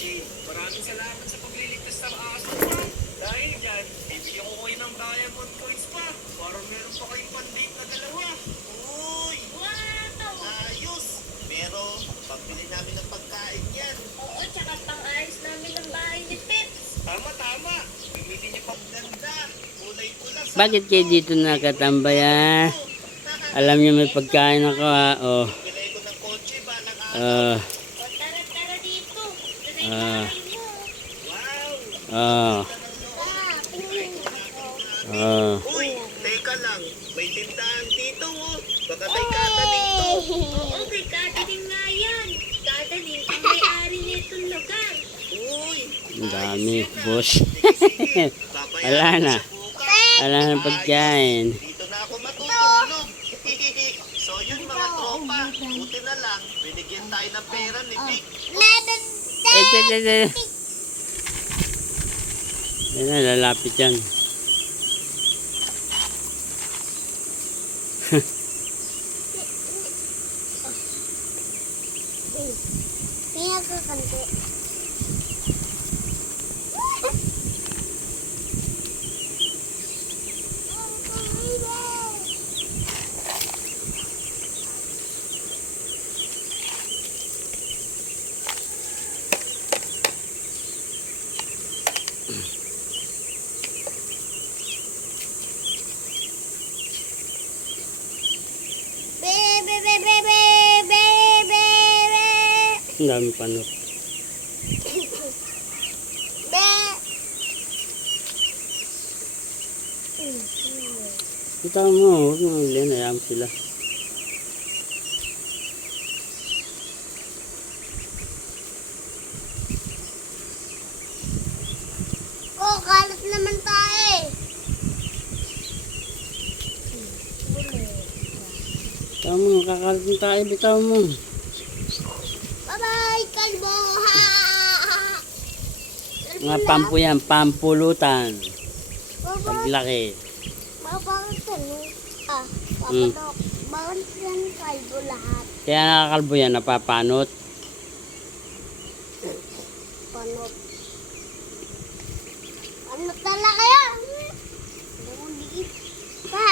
Kochi. Maraming salamat sa pagliligtas ng aso mo. Dahil dyan, bibigyan ko kayo ng diamond coins pa. Para meron pa kayong pandate na dalawa. Uy! Wow! Ayos! Pero, pambili namin ng pagkain yan. Oo, tsaka pang-ayos namin ang bahay ni Pips. Tama. Bibili niyo pang ganda. Kulay-pula sa... Bakit kayo dito nakatambay ah? Alam niyo may pagkain ako ah. Oh. Bilay ko ng kotse ba ng Ah. O, tara dito. Ito na yung Ah. bahay mo. Wow! Ah. Tingnan mo. Ah. Uy, teka lang. May tindahan dito, oh. Baka may kataning to. Oo, kay Katining nga yan. Katining ang may-ari nitong lugar. Uy, Ang dami, boss. sige. Wala na. Wala na pagkain. Dito na ako matutulog. So yun mga tropa, buti na lang, binigyan tayo ng pera ni Vic. Ito. Yan na, lalapit yan. Pinagkakanti. Ang dami panot. Kita mo, huwag mo linayam sila. Oh, kalat naman tayo. Bitaw mo, kakalatin tayo, bitaw mo. Bye-bye, kalbo. Mga pampo yan, pampulutan. Paglaki. Bakit ano? Mm. Papadok. Bakit yan kalbo lahat? Kaya nakakalbo yan, napapanot. Panot. Ano talaga yan? Ang liit pa.